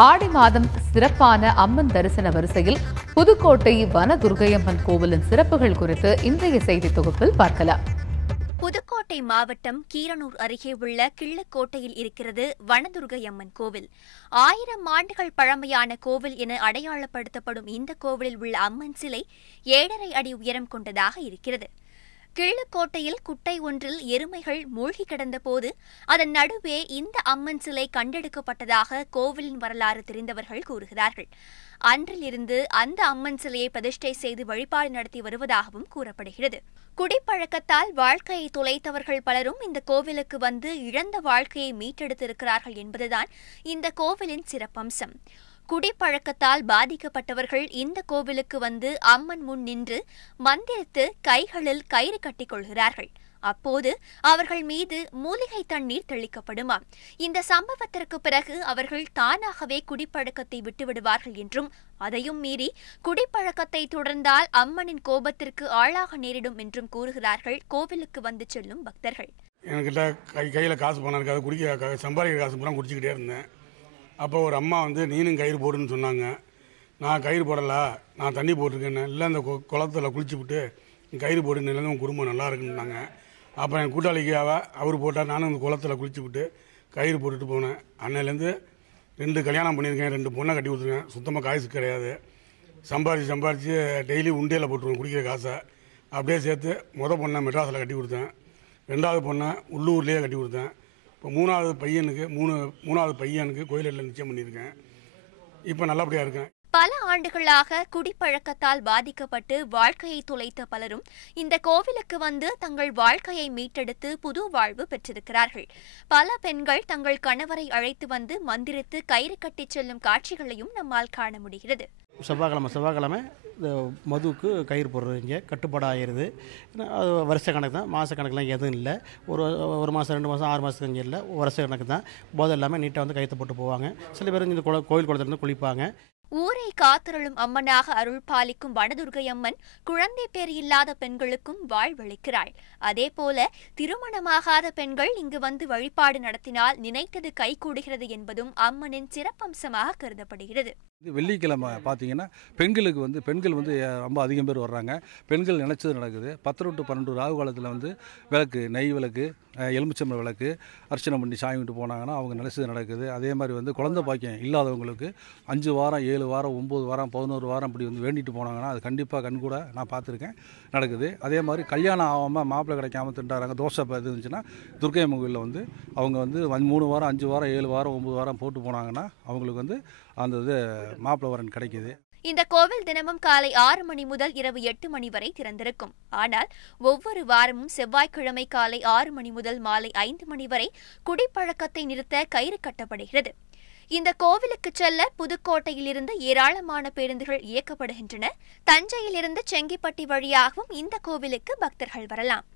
ஆடி மாதம் சிறப்பான அம்மன் தரிசன வரிசையில் புதுக்கோட்டை வனதுர்க்கையம்மன் கோவிலின் சிறப்புகள் குறித்து இன்றைய செய்தி தொகுப்பில் பார்க்கலாம். புதுக்கோட்டை மாவட்டம் கீரனூர் அருகே உள்ள கிள்ளக்கோட்டையில் இருக்கிறது வனதுர்க்கையம்மன் கோவில். 1000 ஆண்டுகள் பழமையான கோவில் என அடையாளப்படுத்தப்படும் இந்த கோவிலில் உள்ள அம்மன் சிலை 7.5 அடி உயரம் கொண்டதாக இருக்கிறது. கிள்ளக்கோட்டையில் குட்டை ஒன்றில் எருமைகள் மூழ்கி கிடந்தபோது அதன் நடுவே இந்த அம்மன் சிலை கண்டெடுக்கப்பட்டதாக கோவிலின் வரலாறு தெரிந்தவர்கள் கூறுகிறார்கள். அன்றிலிருந்து அந்த அம்மன் சிலையை பிரதிஷ்டை செய்து வழிபாடு நடத்தி வருவதாகவும் கூறப்படுகிறது. குடிப்பழக்கத்தால் வாழ்க்கையை தொலைத்தவர்கள் பலரும் இந்த கோவிலுக்கு வந்து இழந்த வாழ்க்கையை மீட்டெடுத்திருக்கிறார்கள் என்பதுதான் இந்த கோவிலின் சிறப்பம்சம். குடிப்பழக்கத்தால் பாதிக்கப்பட்டவர்கள் இந்த கோவிலுக்கு வந்து அம்மன் முன் நின்று மந்திரித்து கைகளில் கயிறு கட்டிக் கொள்கிறார்கள். அப்போது அவர்கள் மீது மூலிகை தண்ணீர் தெளிக்கப்படுமாம். இந்த சம்பவத்திற்கு பிறகு அவர்கள் தானாகவே குடிப்பழக்கத்தை விட்டுவிடுவார்கள் என்றும், அதையும் மீறி குடிப்பழக்கத்தை தொடர்ந்தால் அம்மனின் கோபத்திற்கு ஆளாக நேரிடும் என்றும் கூறுகிறார்கள் கோவிலுக்கு வந்து செல்லும் பக்தர்கள். என்கிட்ட கையில் காசு பணம் இருக்காது, குடிக்க சம்பாதிக்கிற காசு பூரா குடிச்சிக்கிட்டே இருந்தேன். அப்போ ஒரு அம்மா வந்து நீனும் கயிறு போடுன்னு சொன்னாங்க. நான் கயிறு போடலை, நான் தண்ணி போட்டிருக்கேன்னு. இல்லை அந்த குளத்தில் குளிச்சு விட்டு கயிறு போட்டு நிலங்க உன் குடும்பம் நல்லா இருக்குன்னாங்க. அப்போ என் கூட்டாளிக்கு அவர் போட்டால் நானும் அந்த குளத்தில் குளிச்சு விட்டு கயிறு போட்டுட்டு போனேன். அன்னையிலேருந்து 2 கல்யாணம் பண்ணியிருக்கேன், 2 பொண்ணை கட்டி கொடுத்துருக்கேன். சுத்தமாக காசு கிடையாது. சம்பாரித்து டெய்லி உண்டியில் போட்டுருவேன் குடிக்கிற காசை. அப்படியே சேர்த்து பொண்ணை மெட்ராஸில் கட்டி கொடுத்தேன். 2வது பொண்ணை உள்ளூர்லேயே கட்டி கொடுத்தேன். இப்போ 3வது பையனுக்கு கோயிலில் நிச்சயம் பண்ணியிருக்கேன். இப்போ நல்லபடியாக இருக்கேன். பல ஆண்டுகளாக குடிப்பழக்கத்தால் பாதிக்கப்பட்டு வாழ்க்கையை தொலைத்த பலரும் இந்த கோவிலுக்கு வந்து தங்கள் வாழ்க்கையை மீட்டெடுத்து புது வாழ்வு பெற்றிருக்கிறார்கள். பல பெண்கள் தங்கள் கணவரை அழைத்து வந்து மந்திரித்து கயிறு கட்டிச் செல்லும் காட்சிகளையும் நம்மால் காண முடிகிறது. செவ்வாய்க்கிழமை இந்த மதுவுக்கு கயிறு போடுறது இங்கே கட்டுப்பாடு ஆகிடுது. அது வருஷ கணக்கு தான், மாத கணக்கெலாம் எதுவும் இல்லை. ஒரு மாதம் 2 மாதம் 6 மாதத்துக்கு இங்கே இல்லை, வருஷ கணக்கு தான். போதை இல்லாமல் நீட்டாக வந்து கயிற்று போட்டு போவாங்க. சில பேர் இந்த கோயில் குளத்துலேருந்து குளிப்பாங்க. ஊரை காத்தருளும் அம்மனாக அருள் பாலிக்கும் வனதுர்க்கையம்மன் குழந்தை பேர் இல்லாத பெண்களுக்கும் வாழ்வளிக்கிறாள். அதேபோல திருமணமாகாத பெண்கள் இங்கு வந்து வழிபாடு நடத்தினால் நினைத்தது கைகூடுகிறது என்பதும் அம்மனின் சிறப்பம்சமாக கருதப்படுகிறது. வெள்ளிக்கிழமை பார்த்தீங்கன்னா பெண்கள் வந்து ரொம்ப அதிகம் பேர் வர்றாங்க. பெண்கள் நினைச்சது நடக்குது. 10 to 12 ராகு காலத்தில் வந்து விளக்கு, நெய் விளக்கு, எலுமிச்சம்பழ விளக்கு அர்ச்சனை பண்ணி சாமி விட்டு போனாங்கன்னா அவங்க நினைச்சது நடக்குது. அதே மாதிரி வந்து குழந்தை பாக்கியம் இல்லாதவங்களுக்கு 5 வாரம் 7 வாரம் 9 வாரம் 11 வாரம் அப்படி வந்து வேண்டிட்டு போனாங்கன்னா அது கண்டிப்பாக கண்கூட நான் பார்த்துருக்கேன் நடக்குது. அதே மாதிரி கல்யாணம் ஆகாமல் மாப்பிள்ளை கிடைக்காம திண்டாராங்க, தோசை இருந்துச்சுன்னா துர்க்கையம்மன் கோயிலில் வந்து அவங்க வந்து 3 வாரம் 5 வாரம் 7 வாரம் 9 வாரம் போட்டு போனாங்கன்னா அவங்களுக்கு வந்து அந்த இது மாப்பிள்ளை வரன் கிடைக்குது. இந்த கோவில் தினமும் காலை 6 மணி முதல் இரவு 8 மணி வரை திறந்திருக்கும். ஆனால் ஒவ்வொரு வாரமும் செவ்வாய்க்கிழமை காலை 6 மணி முதல் மாலை 5 மணி வரை குடிப்பழக்கத்தை நிறுத்த கயிறு கட்டப்படுகிறது. இந்த கோவிலுக்கு செல்ல புதுக்கோட்டையிலிருந்து ஏராளமான பேருந்துகள் இயக்கப்படுகின்றன. தஞ்சையிலிருந்து செங்கிப்பட்டி வழியாகவும் இந்த கோவிலுக்கு பக்தர்கள் வரலாம்.